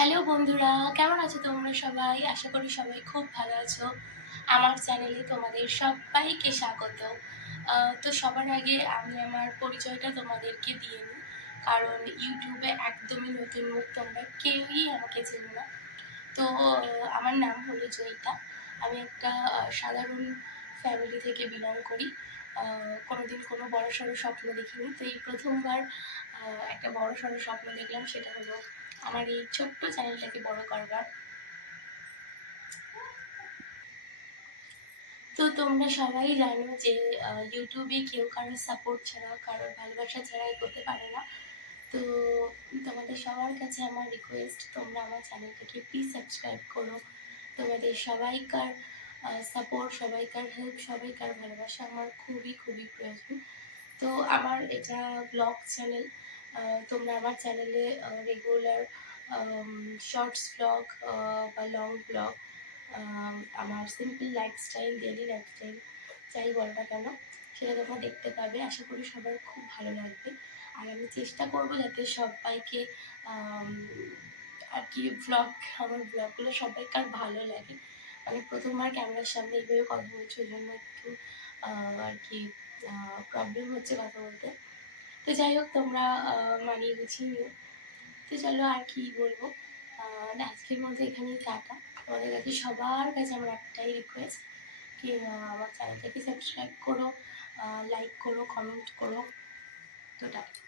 Hello বন্ধুরা, কেমন আছো তোমরা সবাই? আশা করি সবাই খুব ভালো আছো। আমার চ্যানেলে তোমাদের সবাইকে স্বাগত। তো সবার আগে আমি আমার পরিচয়টা তোমাদেরকে দিয়ে নিই, কারণ ইউটিউবে একদমই নতুন মুখ, তোমরা কেউই আমাকে চেনো না। তো আমার নাম হলো জয়িতা। আমি একটা সাধারণ ফ্যামিলি থেকে বিলং করি। কোনোদিন কোনো বড়সড় স্বপ্ন দেখিনি, তো এই প্রথমবার একটা বড়সড় স্বপ্ন দেখলাম, সেটা হলো আমার এই ছোট্ট চ্যানেলটাকে বড় করবার। তো তোমরা সবাই জানো যে ইউটিউবে কেউ কারোর সাপোর্ট ছাড়া, কারোর ভালোবাসা ছাড়া এগোতে পারে না। তো তোমাদের সবার কাছে আমার রিকোয়েস্ট, তোমরা আমার চ্যানেলটাকে প্লিজ সাবস্ক্রাইব করো। তোমাদের সবাইকার সাপোর্ট, সবাইকার হেল্প, সবাইকার ভালোবাসা আমার খুবই খুবই প্রয়োজন। তো আমার এটা ব্লগ চ্যানেল। তোমরা আমার চ্যানেলে রেগুলার শর্টস ব্লগ বা লং ব্লগ, আমার সিম্পল লাইফস্টাইল, ডেলি লাইফস্টাইল যাই বলো না কেন, সেটা তোমরা দেখতে পাবে। আশা করি সবার খুব ভালো লাগবে। আর আমি চেষ্টা করবো যাতে সবাইকে আর কি আমার ব্লগগুলো সবাইকার ভালো লাগে। মানে প্রথমবার ক্যামেরার সামনে এইভাবে কথা বলছি, ওই জন্য একটু আর কি প্রবলেম হচ্ছে কথা বলতে। তো যাই হোক, তোমরা মানিয়ে গুছিয়ে নিও। তো চলো, আর কি বলবো, আজকের মধ্যে এখানেই টাটা। তোমাদের কাছে সবার কাছে আমার একটাই রিকোয়েস্ট, কি আমার চ্যানেলটাকে সাবস্ক্রাইব করো, লাইক করো, কমেন্ট করো। তো টাটা।